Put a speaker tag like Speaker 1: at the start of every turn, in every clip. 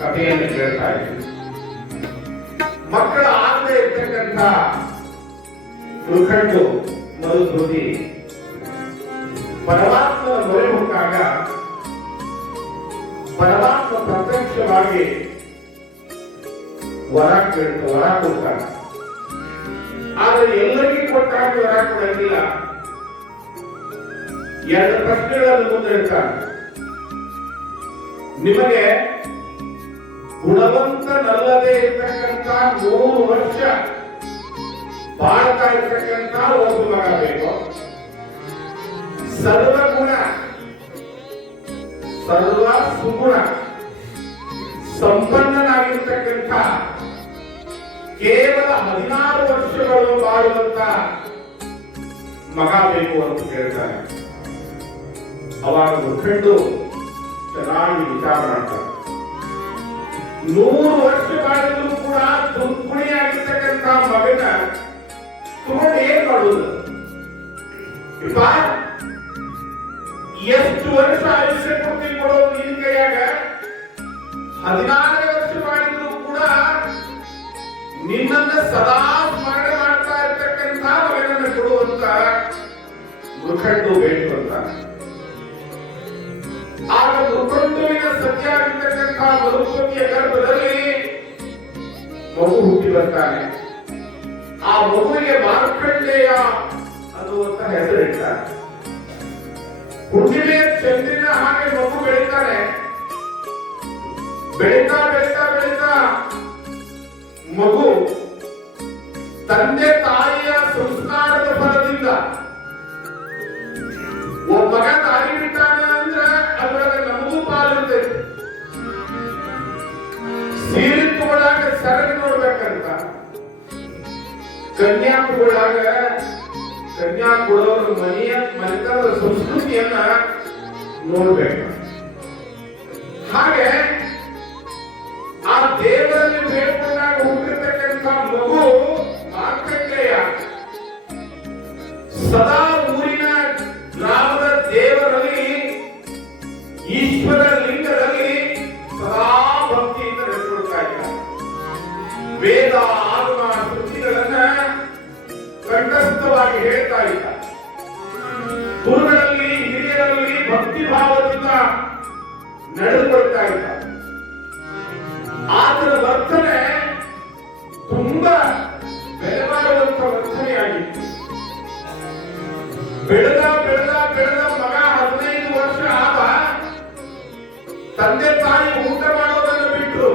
Speaker 1: ಕಥೆಯನ್ನು ಕೇಳ್ತಾ ಇದ್ದೀವಿ ಮಕ್ಕಳ ಆಗದೆ ಇರ್ತಕ್ಕಂಥ ಸುಖಂಡು ಮರುಧೃತಿ ಪರಮಾತ್ಮನ ಮೊರೆ ಹೊಕ್ಕಾಗ ಪರಮಾತ್ಮ ಪ್ರತ್ಯಕ್ಷವಾಗಿ ವರ ಕೇಳ್ತ ವರ ಕೊಡ್ತಾನೆ. ಆದ್ರೆ ಎಲ್ಲರಿಗೂ ಕೊಟ್ಟಾಗ ವರ ಕೊಡಂಗಿಲ್ಲ. ಎರಡು ಪ್ರಶ್ನೆಗಳನ್ನು ಮುಂದಿಡ್ತಾನೆ. ನಿಮಗೆ ಗುಣವಂತನಲ್ಲದೆ ಇರತಕ್ಕಂತ ಮೂರು ವರ್ಷ ಬಾಳ್ತಾ ಇರತಕ್ಕಂತ ಒಂದು ಮಗ ಬೇಕು. ಸರ್ವಗುಣ ಸರ್ವ ಸುಗುಣ, ಸಂಪನ್ನನಾಗಿರ್ತಕ್ಕಂಥ ಕೇವಲ ಹದಿನಾರು ವರ್ಷಗಳು ಬಾಳುವಂತ ಮಗ ಬೇಕು ಅಂತ ಕೇಳ್ತಾರೆ. ಅವಾಗ ಮುಖಂಡು ಚೆನ್ನಾಗಿ ವಿಚಾರ ಮಾಡ್ತಾರೆ. ನೂರು ವರ್ಷ ಬಾಳಿದ್ರು ಕೂಡ ದುರ್ಗುಣಿಯಾಗಿರ್ತಕ್ಕಂಥ ಮಗನ ತಗೊಂಡು ಏನ್ ಮಾಡುದು ಎಷ್ಟು ವರ್ಷ ಆಯುಷ್ಯ ಕೊಡ್ತೀವಿ ಕೊಡೋದು ನಿನ್ ಕೈಯಾಗ ಹದಿನಾರು ವರ್ಷ ಮಾಡಿದ್ರು ಕೂಡ ನಿನ್ನನ್ನ ಸದಾ ಸ್ಮರಣೆ ಮಾಡ್ತಾ ಇರ್ತಕ್ಕಂಥ ಮಗನನ್ನು ಕೊಡುವಂತ ಮುಖಂಡು ಬೇಕು ಆಗಿರ್ತಕ್ಕಂಥ ಮರುಪತಿಯ ಗರ್ಭದಲ್ಲಿ ಮಗು ಹುಟ್ಟಿ ಬರ್ತಾನೆ ಆ ಮಗುವಿಗೆ ಮಾರ್ಕಂಡೇಯ ಅನ್ನುವಂತ ಹೆಸರಿಡ್ತಾನೆ ಹುಣ್ಣಿಮೆಯ ಚಂದ್ರಿನ ಹಾಗೆ ಮಗು ಬೆಳೀತಾನೆ ಬೆಳೀತಾ ಬೆಳೀತಾ ಬೆಳೀತಾ ಮಗು ತಂದೆ ತಾಯಿಯ ಸಂಸ್ಕಾರದ ಸರಗಿ ನೋಡ್ಬೇಕಂತ. ಕನ್ಯಾ ತಗೊಳ್ಳಾಗ ಕನ್ಯಾ ಕೊಡೋರು ಮನೆಯ, ಮನೆತನದ ಸಂಸ್ಕೃತಿಯನ್ನ ನೋಡ್ಬೇಕು. ಹಾಗೆ ಆ ದೇವರಲ್ಲಿ ಬೇಡ್ಕೊಂಡಾಗ ಹುಟ್ಟಿರ್ತಕ್ಕಂಥ ಮಗು ಮಾರ್ಕಂಡೇಯ ಸದಾ ತಂದೆ ತಾಯಿ ಊಟ ಮಾಡೋದನ್ನು ಬಿಟ್ಟು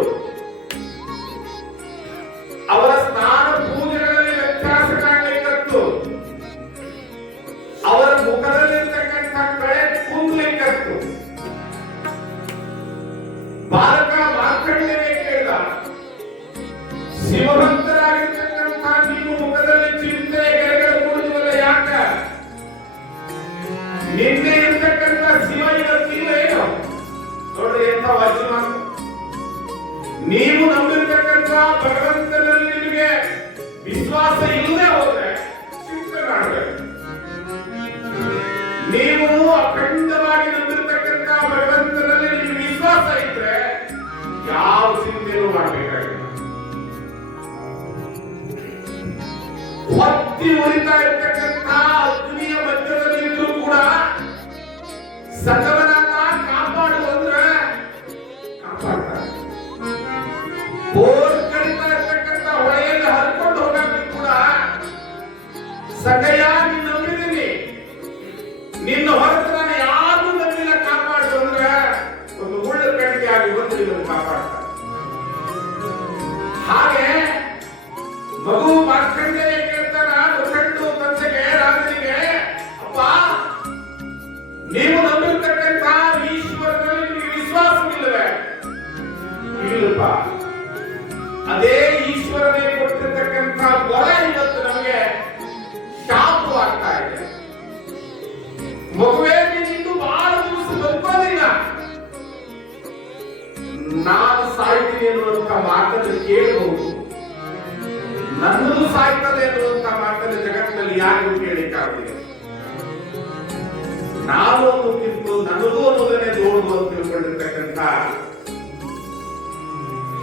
Speaker 1: ಅವರ ಸ್ನಾನ ಪೂಜೆಗಳಲ್ಲಿ ವ್ಯತ್ಯಾಸ ಕಾಣಲಿಕ್ಕತ್ತು ಅವರ ಮುಖದಲ್ಲಿರ್ತಕ್ಕಂಥ ಕಳೆ ಕೂದಲಿಕ್ಕತ್ತು. ಬಾಲಕ ಮಾರ್ಕಂಡೇಯ ಕೇಳಿದ. ನೀವು ನಂಬಿರ್ತಕ್ಕಂತ ಭಗವಂತನಲ್ಲಿ ನಿಮಗೆ ವಿಶ್ವಾಸ ಇಲ್ಲದೆ ಹೋದ್ರೆ ಚಿಂತೆ ಮಾಡಬೇಕು ನೀವು ಅಖಂಡವಾಗಿ ನಂಬಿರ್ತಕ್ಕಂತ ಭಗವಂತನಲ್ಲಿ ನಿಮಗೆ ವಿಶ್ವಾಸ ಇದ್ರೆ ಯಾವ ಚಿಂತೆಯೂ ಮಾಡಬೇಕಾಗಿಲ್ಲ. ಹೊತ್ತಿ ಉಳಿತಾ ಇರ್ತಕ್ಕಂಥ ಬೋರ್ ಕಡಿತಾ ಇರ್ತಕ್ಕಂಥ ಹೊಳೆಯಲ್ಲಿ ಹರ್ಕೊಂಡು ಹೋಗಕ್ಕೆ ಕೂಡ ಸಗಯ ನೀನು ನಂಬಿದ್ದೀನಿ ನಿನ್ನ ಹೊರತು ನಾನು ಯಾರು ನಂಬಿಲ್ಲ ಕಾಪಾಡು ಅಂದ್ರೆ ಒಂದು ಮುಳ್ಳು ಕಣಿಕೆ ಆಗಿ ಬಂದು ನಿನ್ನನ್ನು ಕಾಪಾಡ್ತಾರೆ. ಹಾಗೆ ಮಗು ಮಾರ್ಕಂಡೇಯ ಕೇಳ್ತಾನ ಕಂಡು ತಂದೆಗೆ ರಾಜನಿಗೆ, ಅಪ್ಪ, ನೀವು ನಂಬಿರ್ತಕ್ಕಂಥ ಈಶ್ವರದಲ್ಲಿ ನಿಮಗೆ ವಿಶ್ವಾಸವಿಲ್ಲವೇ? ಇಲ್ಲಪ್ಪ. ಅದೇ ಈಶ್ವರನೇ ಕೊಟ್ಟಿರ್ತಕ್ಕಂಥ ವರ ಇವತ್ತು ನಮಗೆ ಶಾಪವಾಗ್ತಾ ಇದೆ. ಮಗುವೇ ನಿಂದು ಬಹಳ ದಿವಸ ಬದುಕೋದಿಲ್ಲ ನಾನು ಸಾಯ್ತೀನಿ ಅನ್ನುವಂಥ ಮಾತನ್ನು ಕೇಳಬಹುದು. ನನ್ನದು ಸಾಯ್ತದೆ ಅನ್ನುವಂಥ ಮಾತನ್ನು ಜಗತ್ತಿನಲ್ಲಿ ಯಾರಿಗೂ ಕೇಳಿಕ್ಕಾಗುದಿಲ್ಲ ನಾನು ಒಂದು ತಿಂತು ನನಗೂ ಅನ್ನೋದನ್ನೇ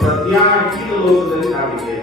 Speaker 1: ಪ್ರಜ್ಞಾಹೀನ ಲೋಕದಲ್ಲಿ ನಾವಿದ್ದೇವೆ.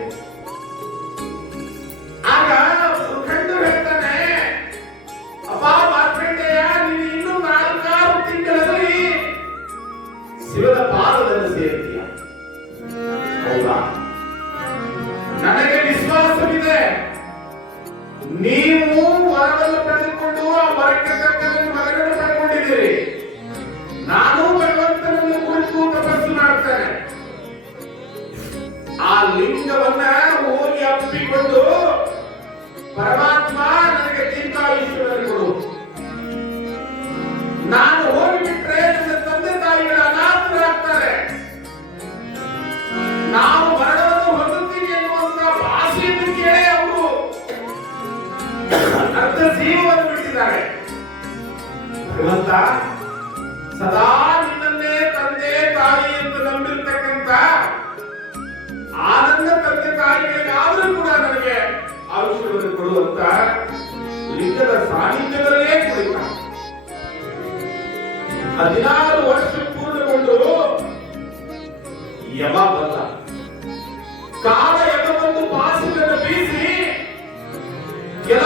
Speaker 1: ಭಗವಂತ ಸದಾ ನಿನ್ನನ್ನೇ ತಂದೆ ತಾಯಿ ಅಂತ ನಂಬಿರ್ತಕ್ಕಂತ ಆನಂದ ತಂದೆ ತಾಯಿಗಳಿಗಾದರೂ ಕೂಡ ನನಗೆ ಆಯುಷ್ಯವನ್ನು ಕೊಡುವಂತ ಲಿಂಗದ ಸಾನ್ನಿಧ್ಯದಲ್ಲೇ ಕುಳಿತ ಹದಿನಾರು ವರ್ಷ ಪೂರ್ಣಗೊಂಡು ಯಮ ಬಂದ. ಕಾಲ ಯಮವನ್ನು ಪಾಸಿಗಳನ್ನು ಬೀಸಿ ಕೆಲ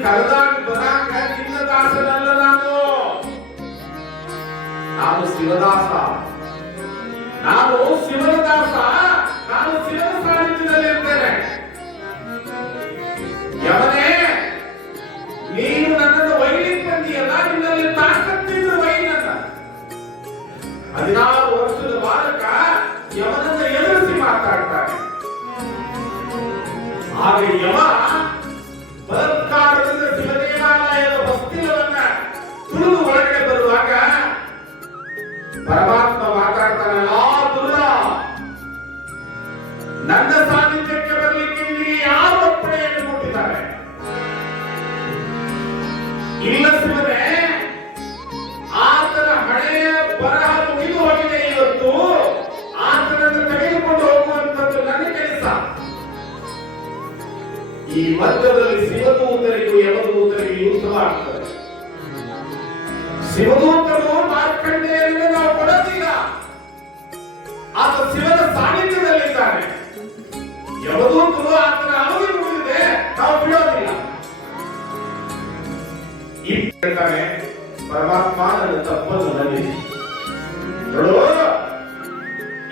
Speaker 1: ನೀನು ಕರೆದಾಗ ಬರಾಕ ನಿನ್ನ ದಾಸನಲ್ಲ ನಾನು ನಾನು ಶಿವದಾಸ ನಾನು ಶಿವನ ದಾಸ ನಾನು ಶಿವನ ಸಾನ್ನಿಧ್ಯದಲ್ಲಿ ಇರ್ತೇನೆ ಯಮನೇ ನೀನು ನನ್ನನ್ನು ವೈಲಿಕ್ ಬಂದಿಯಲ್ಲ ನಿನ್ನಲ್ಲಿ ತಾಕತ್ತಿದ್ದು ವೈನನ್ನ ಹದಿನಾರು ವರ್ಷದ ಬಾಲಕ ಯಮನನ್ನ ಎದುರಿಸಿ ಮಾತಾಡ್ತಾನೆ ಆಗ ಯಮ ಪರಮಾತ್ಮ ಮಾತಾಡ್ತಾನಲ್ಲ ದುರ್ಗ. ನನ್ನ ಸಾನ್ನಿಧ್ಯಕ್ಕೆ ಬರಲಿಕ್ಕೆ ನಿಮಗೆ ಯಾರು ಒಪ್ಪಣೆಯನ್ನು ಕೊಟ್ಟಿದ್ದಾರೆ? ಇಲ್ಲ ಶಿವನೇ ಆತನ ಹಣೆಯ ಬರಹ ಮುಗಿದು ಹೋಗಿದೆ ಇವತ್ತು. ಆತನನ್ನು ತೆಗೆದುಕೊಂಡು ಹೋಗುವಂತದ್ದು ನನ್ನ ಕೆಲಸ. ಈ ಮಧ್ಯದಲ್ಲಿ ಶಿವದೂತರಿಗೂ ಯಮದೂತರಿಗೂ ಯುದ್ಧವಾಗ್ತದೆ ಶಿವದೂತರು ಆತ ಶಿವನ ಸಾನ್ನಿಧ್ಯದಲ್ಲಿದ್ದಾನೆ ಯಮದೂತರು ಆತನ ಅವಧಿ ಮುಗಿದಿದೆ ನಾವು ಬಿಡೋದಿಲ್ಲ. ಹೇಳ್ತಾನೆ, ಪರಮಾತ್ಮ ನನ್ನ ತಪ್ಪನ್ನು ಮನ್ನಿಸಿ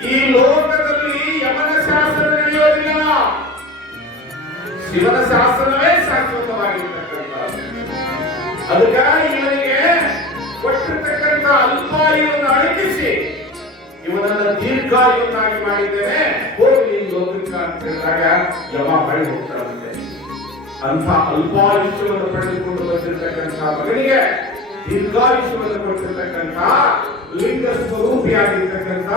Speaker 1: ಈ ಲೋಕದಲ್ಲಿ ಯಮನ ಶಾಸ್ತ್ರ ನಡೆಯೋದಿಲ್ಲ. ಶಿವನ ಶಾಸ್ತ್ರವೇ ಶಾಶ್ವತವಾಗಿರ್ತಕ್ಕಂಥ. ಅದಕ್ಕಾಗಿ ಇವನಿಗೆ ಕೊಟ್ಟಿರ್ತಕ್ಕಂಥ ಅಲ್ಪಾಯುವನ್ನು ಅಡಗಿಸಿ ಇವನನ್ನ ದೀರ್ಘಾಯುವನ್ನಾಗಿ ಮಾಡಿದ್ದೇನೆ. ಹೋಗಿ ಲೋಕಕ್ಕ ಅಂತ ಹೇಳಿದಾಗ ಯಮ ಬಳಿ ಹೋಗ್ತಾರಂತೆ. ಅಂತ ಅಲ್ಪಾಯುಷ್ಯವನ್ನು ಪಡೆದುಕೊಂಡು ಬಂದಿರತಕ್ಕಂಥ ಮಗನಿಗೆ ದೀರ್ಘಾಯುಷ್ಯವನ್ನು ಕೊಟ್ಟಿರ್ತಕ್ಕಂಥ ಲಿಂಗ ಸ್ವರೂಪಿಯಾಗಿರ್ತಕ್ಕಂಥ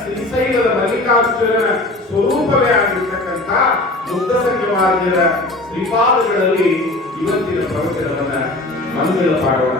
Speaker 1: ಶ್ರೀಶೈಲದ ಮಲ್ಲಿಕಾರ್ಜುನ ಸ್ವರೂಪವೇ ಆಗಿರ್ತಕ್ಕಂಥ ಬುದ್ಧ ಸಂಖ್ಯವಾದ್ಯರ ಶ್ರೀಪಾದಗಳಲ್ಲಿ ಇವತ್ತಿನ ಪ್ರವಚನವನ್ನ ಮಂದಿರ ಪಾಡೋಣ